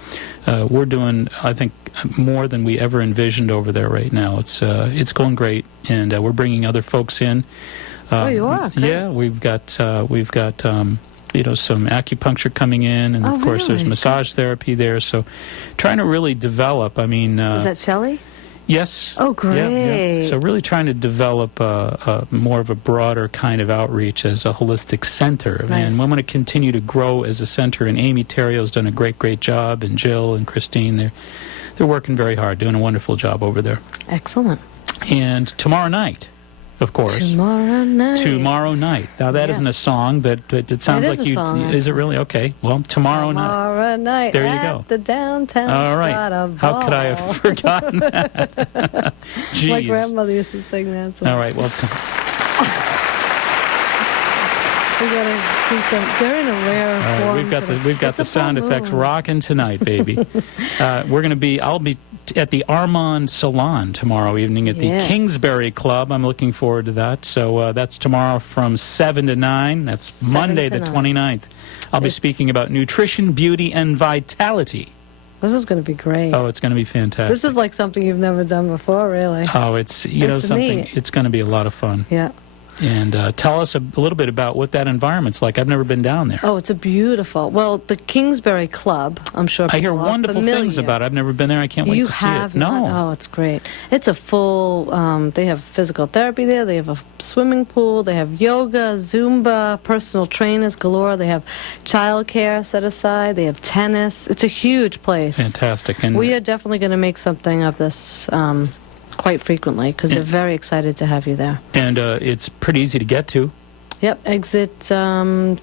we're doing, I think, more than we ever envisioned over there right now. It's going great, and we're bringing other folks in. Oh, you are? Great. Yeah, we've got some acupuncture coming in, and of course there's massage therapy there. So trying to really develop. I mean, is that Shelley? Yes. Oh, great. Yeah. So really trying to develop more of a broader kind of outreach as a holistic center. Nice. And I'm going to continue to grow as a center. And Amy Terrio's done a great job, and Jill and Christine, they're working very hard, doing a wonderful job over there. Excellent. And tomorrow night, of course. Tomorrow night. Now, that isn't a song, but it sounds like you... Song, is it really? Okay. Well, tomorrow night. There you go. The downtown. All right. How could I have forgotten that? Jeez. My grandmother used to sing that song. All right. Well, we gotta keep them. They're in a rare form. We've got the sound effects rocking tonight, baby. I'll be at the Armand Salon tomorrow evening at the Kingsbury Club. I'm looking forward to that. So that's tomorrow from 7 to 9. That's Monday the 29th. I'll be speaking about nutrition, beauty, and vitality. This is going to be great. Oh, it's going to be fantastic. This is like something you've never done before, really. Oh, it's something. Neat. It's going to be a lot of fun. Yeah. And tell us a little bit about what that environment's like. I've never been down there. Oh, it's a beautiful... Well, the Kingsbury Club, I'm sure people I hear wonderful things about it. I've never been there. I can't wait to see it. You have not? No. Oh, it's great. It's a full... they have physical therapy there. They have a swimming pool. They have yoga, Zumba, personal trainers galore. They have childcare set aside. They have tennis. It's a huge place. Fantastic. And we are definitely going to make something of this... quite frequently, because they're very excited to have you there. And it's pretty easy to get to. Yep, exit 10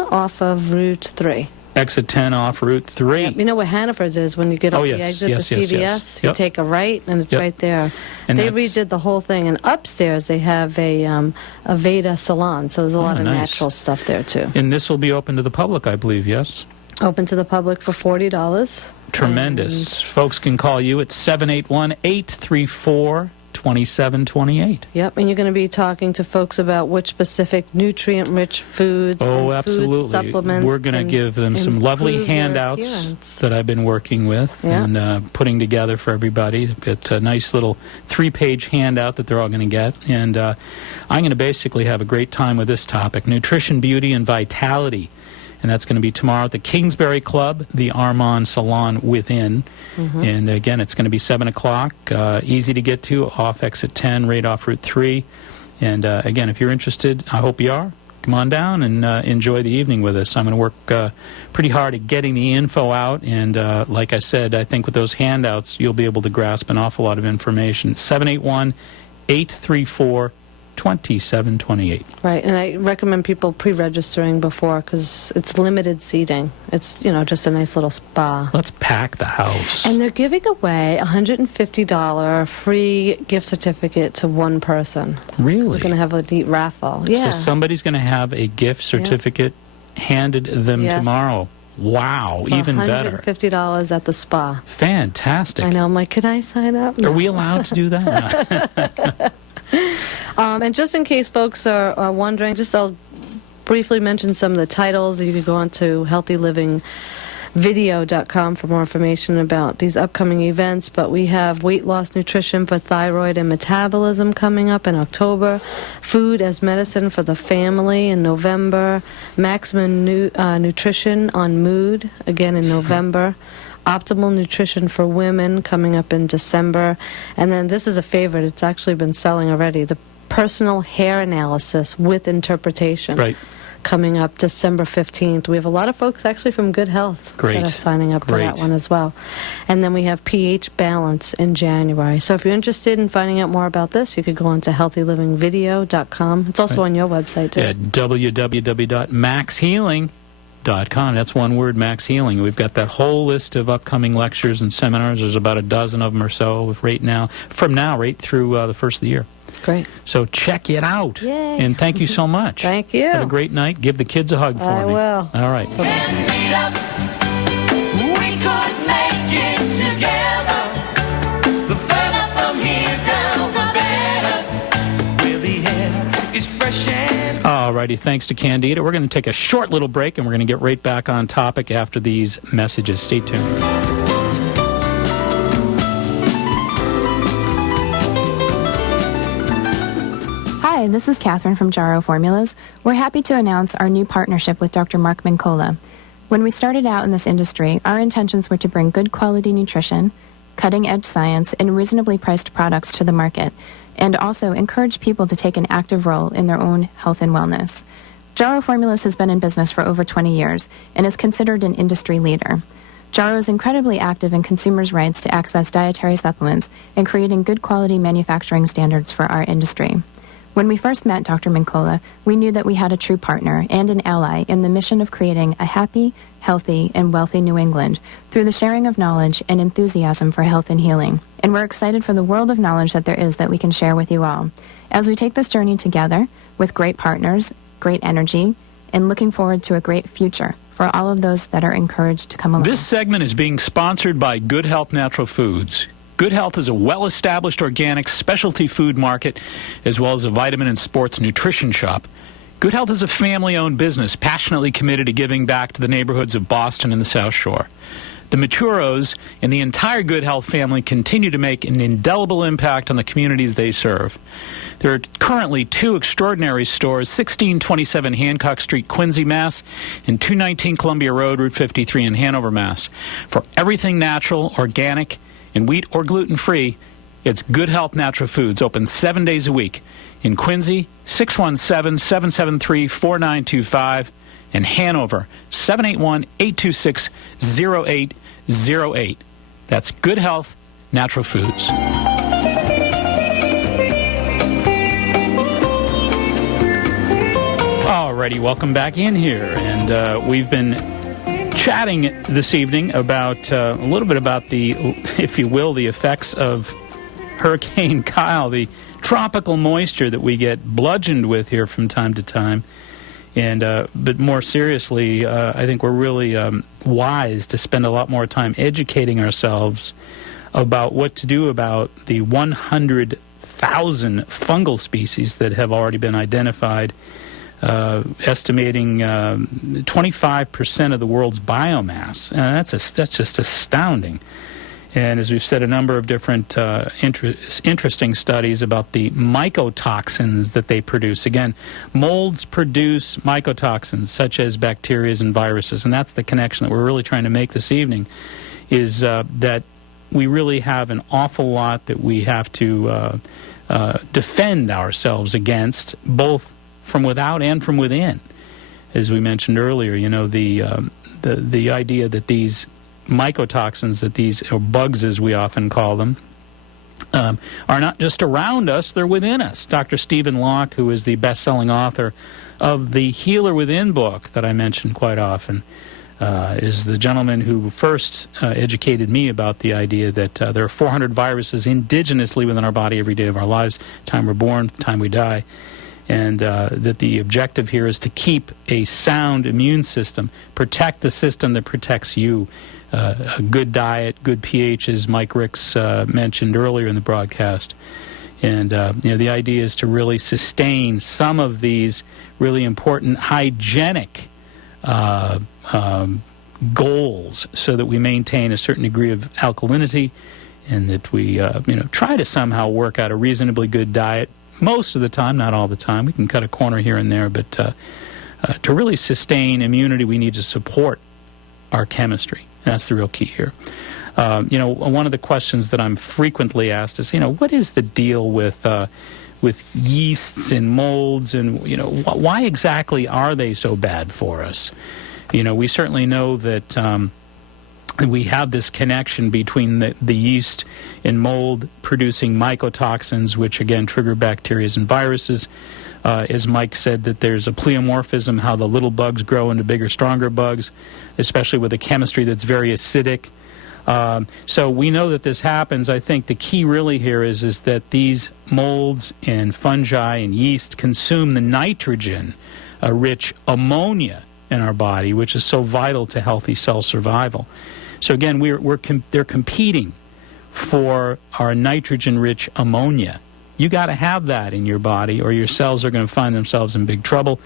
off of Route 3. Exit 10 off Route 3. Yep. You know where Hannaford's is when you get off the exit, the CVS? Yes. You take a right, and it's right there. And they redid the whole thing. And upstairs, they have a Veda salon, so there's a lot of natural stuff there, too. And this will be open to the public, I believe, yes? Open to the public for $40. Tremendous. Folks can call you at 781-834-2728. Yep, and you're going to be talking to folks about which specific nutrient-rich foods and absolutely. Food supplements. We're going to give them some lovely handouts that I've been working with and putting together for everybody. It's a nice little 3-page handout that they're all going to get. And I'm going to basically have a great time with this topic, nutrition, beauty, and vitality. And that's going to be tomorrow at the Kingsbury Club, the Armand Salon within. And again, it's going to be 7 o'clock, easy to get to, off exit 10, right off Route 3. And again, if you're interested, I hope you are, come on down and enjoy the evening with us. I'm going to work pretty hard at getting the info out, and like I said, I think with those handouts, you'll be able to grasp an awful lot of information. 781-834-2728. Right, and I recommend people pre-registering before because it's limited seating. It's, just a nice little spa. Let's pack the house. And they're giving away a $150 free gift certificate to one person. Really? We're going to have a neat raffle. Yeah. So somebody's going to have a gift certificate handed them tomorrow. Wow, For even better. $150 at the spa. Fantastic. I know. I'm like, can I sign up? Are we allowed to do that? And just in case folks are wondering, I'll briefly mention some of the titles. You could go on to healthylivingvideo.com for more information about these upcoming events. But we have weight loss nutrition for thyroid and metabolism coming up in October, food as medicine for the family in November, maximum nutrition on mood, again in November, optimal nutrition for women coming up in December, and then this is a favorite. It's actually been selling already. The personal hair analysis with interpretation. Right. Coming up December 15th. We have a lot of folks actually from Good Health that are signing up for that one as well. And then we have pH balance in January. So if you're interested in finding out more about this, you could go on to healthylivingvideo.com. It's also on your website too. At www.maxhealing.com. That's one word, Max Healing. We've got that whole list of upcoming lectures and seminars. There's about a dozen of them or so right through the first of the year. Great. So check it out. Yay. And thank you so much. Thank you. Have a great night. Give the kids a hug for me. I will. All right. We could make it together. The further from here down, the better. Where the air is fresh and... All righty. Thanks to Candida. We're going to take a short little break, and we're going to get right back on topic after these messages. Stay tuned. Hi, this is Catherine from Jaro Formulas. We're happy to announce our new partnership with Dr. Mark Mincola. When we started out in this industry, our intentions were to bring good quality nutrition, cutting-edge science, and reasonably priced products to the market, and also encourage people to take an active role in their own health and wellness. Jaro Formulas has been in business for over 20 years and is considered an industry leader. Jaro is incredibly active in consumers' rights to access dietary supplements and creating good quality manufacturing standards for our industry. When we first met Dr. Mincola, we knew that we had a true partner and an ally in the mission of creating a happy, healthy, and wealthy New England through the sharing of knowledge and enthusiasm for health and healing. And we're excited for the world of knowledge that there is that we can share with you all. As we take this journey together with great partners, great energy, and looking forward to a great future for all of those that are encouraged to come along. This segment is being sponsored by Good Health Natural Foods. Good Health is a well-established organic specialty food market as well as a vitamin and sports nutrition shop. Good Health is a family-owned business passionately committed to giving back to the neighborhoods of Boston and the South Shore. The Maturos and the entire Good Health family continue to make an indelible impact on the communities they serve. There are currently two extraordinary stores, 1627 Hancock Street, Quincy, Mass., and 219 Columbia Road, Route 53 in Hanover, Mass. For everything natural, organic, and wheat or gluten-free, it's Good Health Natural Foods, open 7 days a week. In Quincy, 617-773-4925, and Hanover, 781-826-0808. That's Good Health Natural Foods. Alrighty, welcome back in here, and we've been chatting this evening about a little bit about the, if you will, the effects of Hurricane Kyle, the tropical moisture that we get bludgeoned with here from time to time. And but more seriously, I think we're really wise to spend a lot more time educating ourselves about what to do about the 100,000 fungal species that have already been identified, estimating 25% of the world's biomass. That's just astounding. And as we've said, a number of different interesting studies about the mycotoxins that they produce. Again, molds produce mycotoxins such as bacteria and viruses, and that's the connection that we're really trying to make this evening, is that we really have an awful lot that we have to defend ourselves against, both from without and from within. As we mentioned earlier, the idea that these mycotoxins, that these, or bugs as we often call them, are not just around us, they're within us. Dr. Stephen Locke, who is the best-selling author of the Healer Within book that I mention quite often, is the gentleman who first educated me about the idea that there are 400 viruses indigenously within our body every day of our lives, time we're born, time we die, and that the objective here is to keep a sound immune system, protect the system that protects you. A good diet, good pH, as Mike Ricks mentioned earlier in the broadcast. And the idea is to really sustain some of these really important hygienic goals so that we maintain a certain degree of alkalinity, and that we try to somehow work out a reasonably good diet most of the time, not all the time. We can cut a corner here and there, but to really sustain immunity, we need to support our chemistry. That's the real key here. One of the questions that I'm frequently asked is, what is the deal with yeasts and molds, and why exactly are they so bad for us? We certainly know that we have this connection between the yeast and mold producing mycotoxins, which again trigger bacteria and viruses. As Mike said, that there's a pleomorphism, how the little bugs grow into bigger, stronger bugs, especially with a chemistry that's very acidic. So we know that this happens. I think the key really here is that these molds and fungi and yeast consume the nitrogen-rich ammonia in our body, which is so vital to healthy cell survival. So again, they're competing for our nitrogen-rich ammonia. You got to have that in your body, or your cells are going to find themselves in big trouble.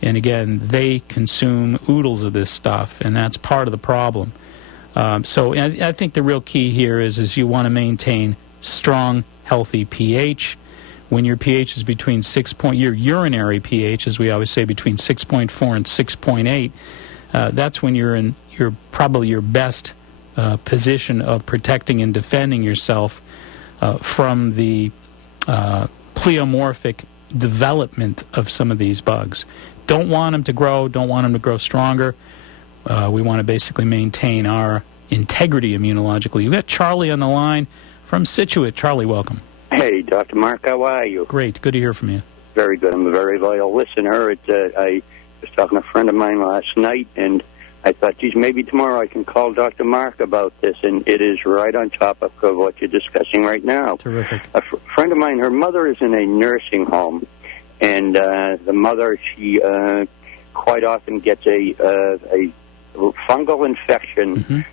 And again, they consume oodles of this stuff, and that's part of the problem. So I think the real key here is you want to maintain strong, healthy pH. When your pH is between your urinary pH, as we always say, between 6.4 and 6.8, that's when you're probably your best position of protecting and defending yourself from the pleomorphic development of some of these bugs. Don't want them to grow, don't want them to grow stronger. We want to basically maintain our integrity immunologically. We've got Charlie on the line from Scituate. Charlie, welcome. Hey, Dr. Mark, how are you? Great, good to hear from you. Very good. I'm a very loyal listener. I was talking to a friend of mine last night, and I thought, geez, maybe tomorrow I can call Dr. Mark about this, and it is right on top of what you're discussing right now. Terrific. A friend of mine, her mother is in a nursing home, and the mother, she quite often gets a fungal infection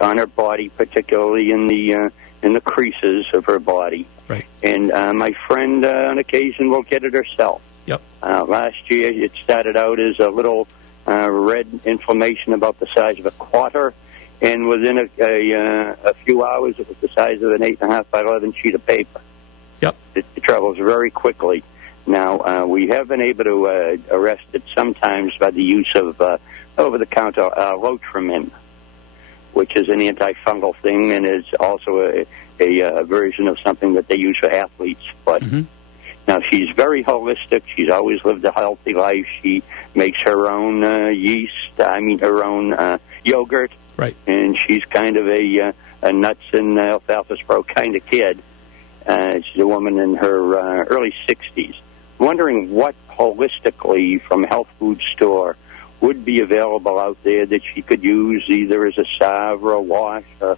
on her body, particularly in the creases of her body. Right. And my friend, on occasion, will get it herself. Yep. Last year, it started out as a little red inflammation about the size of a quarter, and within a few hours, it was the size of an 8.5 by 11 sheet of paper. Yep. It travels very quickly. Now, we have been able to arrest it sometimes by the use of over-the-counter Lotrimin, which is an antifungal thing, and is also a version of something that they use for athletes. But now, she's very holistic. She's always lived a healthy life. She makes her own her own yogurt. Right. And she's kind of a nuts and alfalfa sprout kind of kid. She's a woman in her early 60s. Wondering what holistically from a health food store would be available out there that she could use either as a salve or a wash or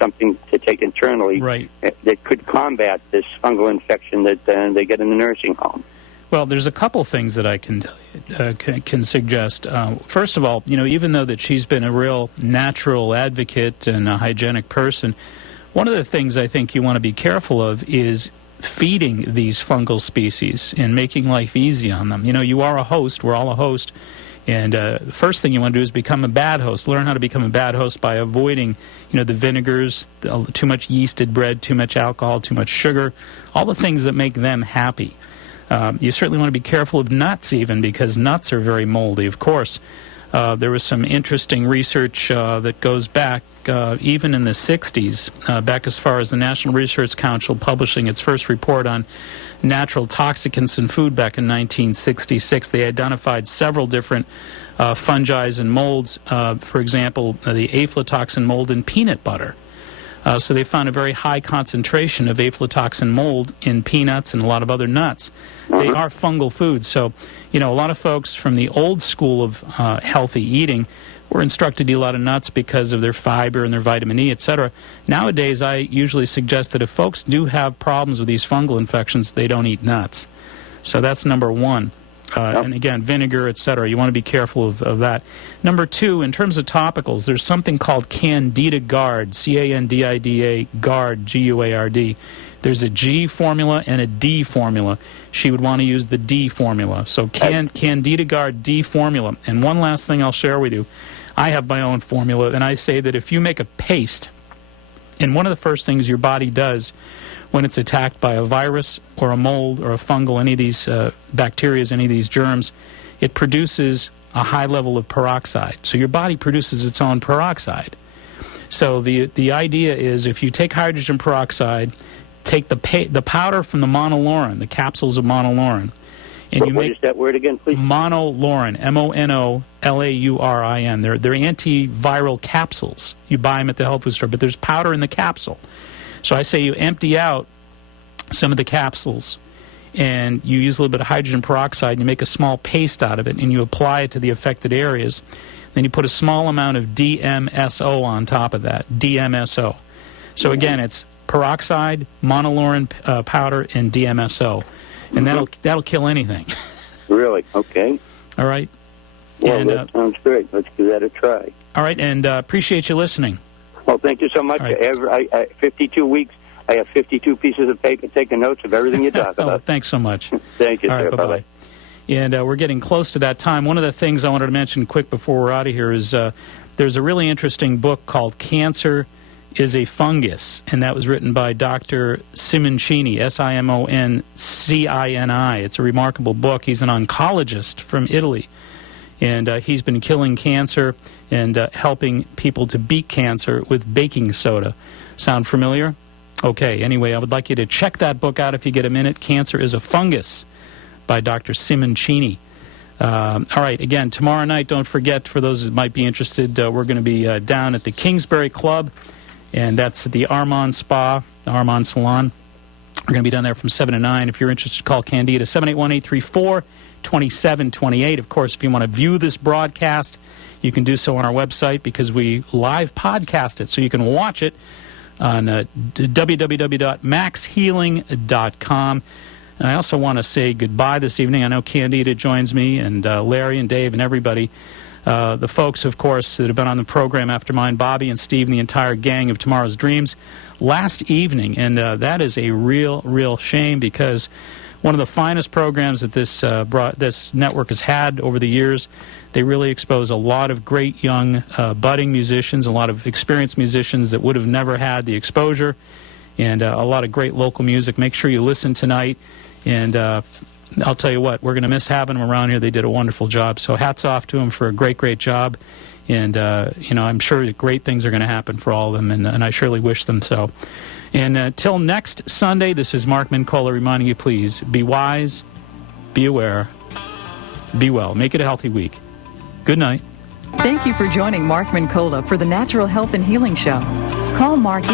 something to take internally, right, that could combat this fungal infection that they get in the nursing home. Well, there's a couple things that I can suggest. First of all, even though that she's been a real natural advocate and a hygienic person, one of the things I think you want to be careful of is feeding these fungal species and making life easy on them. You are a host. We're all a host. And the first thing you want to do is become a bad host. Learn how to become a bad host by avoiding, the vinegars, too much yeasted bread, too much alcohol, too much sugar, all the things that make them happy. You certainly want to be careful of nuts even, because nuts are very moldy, of course. There was some interesting research that goes back even in the 60s, back as far as the National Research Council publishing its first report on natural toxicants in food back in 1966. They identified several different fungi and molds, for example, the aflatoxin mold in peanut butter. So they found a very high concentration of aflatoxin mold in peanuts and a lot of other nuts. They are fungal foods. So, a lot of folks from the old school of healthy eating were instructed to eat a lot of nuts because of their fiber and their vitamin E, etc. Nowadays, I usually suggest that if folks do have problems with these fungal infections, they don't eat nuts. So that's number one. And again, vinegar, etc. You want to be careful of that. Number two, in terms of topicals, there's something called Candida Guard, C-A-N-D-I-D-A, Guard, G-U-A-R-D. There's a G formula and a D formula. She would want to use the D formula. So Candida Guard D formula. And one last thing I'll share with you. I have my own formula, and I say that if you make a paste, and one of the first things your body does when it's attacked by a virus or a mold or a fungal, any of these bacteria, any of these germs, it produces a high level of peroxide. So your body produces its own peroxide. So the idea is if you take hydrogen peroxide, take the powder from the monolaurin, the capsules of monolaurin, and you what make is that word again, please? Monolaurin, M-O-N-O-L-A-U-R-I-N. They're antiviral capsules. You buy them at the health food store, but there's powder in the capsule. So I say you empty out some of the capsules, and you use a little bit of hydrogen peroxide, and you make a small paste out of it, and you apply it to the affected areas. Then you put a small amount of DMSO on top of that, DMSO. So again, it's peroxide, monolaurin powder, and DMSO. And that'll kill anything. Really? Okay. All right. Well, and, that sounds great. Let's give that a try. All right, and appreciate you listening. Well, thank you so much. Right. 52 weeks. I have 52 pieces of paper taking notes of everything you talk about. Thanks so much. Thank you, All sir. right, bye-bye. And we're getting close to that time. One of the things I wanted to mention quick before we're out of here is there's a really interesting book called Cancer is a Fungus, and that was written by Dr. Simoncini, S-I-M-O-N-C-I-N-I. It's a remarkable book. He's an oncologist from Italy, and he's been killing cancer and helping people to beat cancer with baking soda. Sound familiar? Okay, anyway, I would like you to check that book out if you get a minute. Cancer is a Fungus by Dr. Simoncini. All right, again, tomorrow night, don't forget, for those that might be interested, we're going to be down at the Kingsbury Club, and that's at the Armand Spa, the Armand Salon. We're going to be down there from 7 to 9. If you're interested, call Candida, 781-834-2728. Of course, if you want to view this broadcast, you can do so on our website because we live podcast it, so you can watch it on www.maxhealing.com. And I also want to say goodbye this evening. I know Candida joins me, and Larry and Dave and everybody. The folks, of course, that have been on the program after mine, Bobby and Steve and the entire gang of Tomorrow's Dreams, last evening. And that is a real shame because one of the finest programs that this network has had over the years. They really expose a lot of great young budding musicians, a lot of experienced musicians that would have never had the exposure, and a lot of great local music. Make sure you listen tonight, and I'll tell you what, we're going to miss having them around here. They did a wonderful job, so hats off to them for a great job, and I'm sure that great things are going to happen for all of them, and I surely wish them so. And until next Sunday, this is Mark Mincola reminding you, please, be wise, be aware, be well. Make it a healthy week. Good night. Thank you for joining Mark Mincola for the Natural Health and Healing Show. Call Mark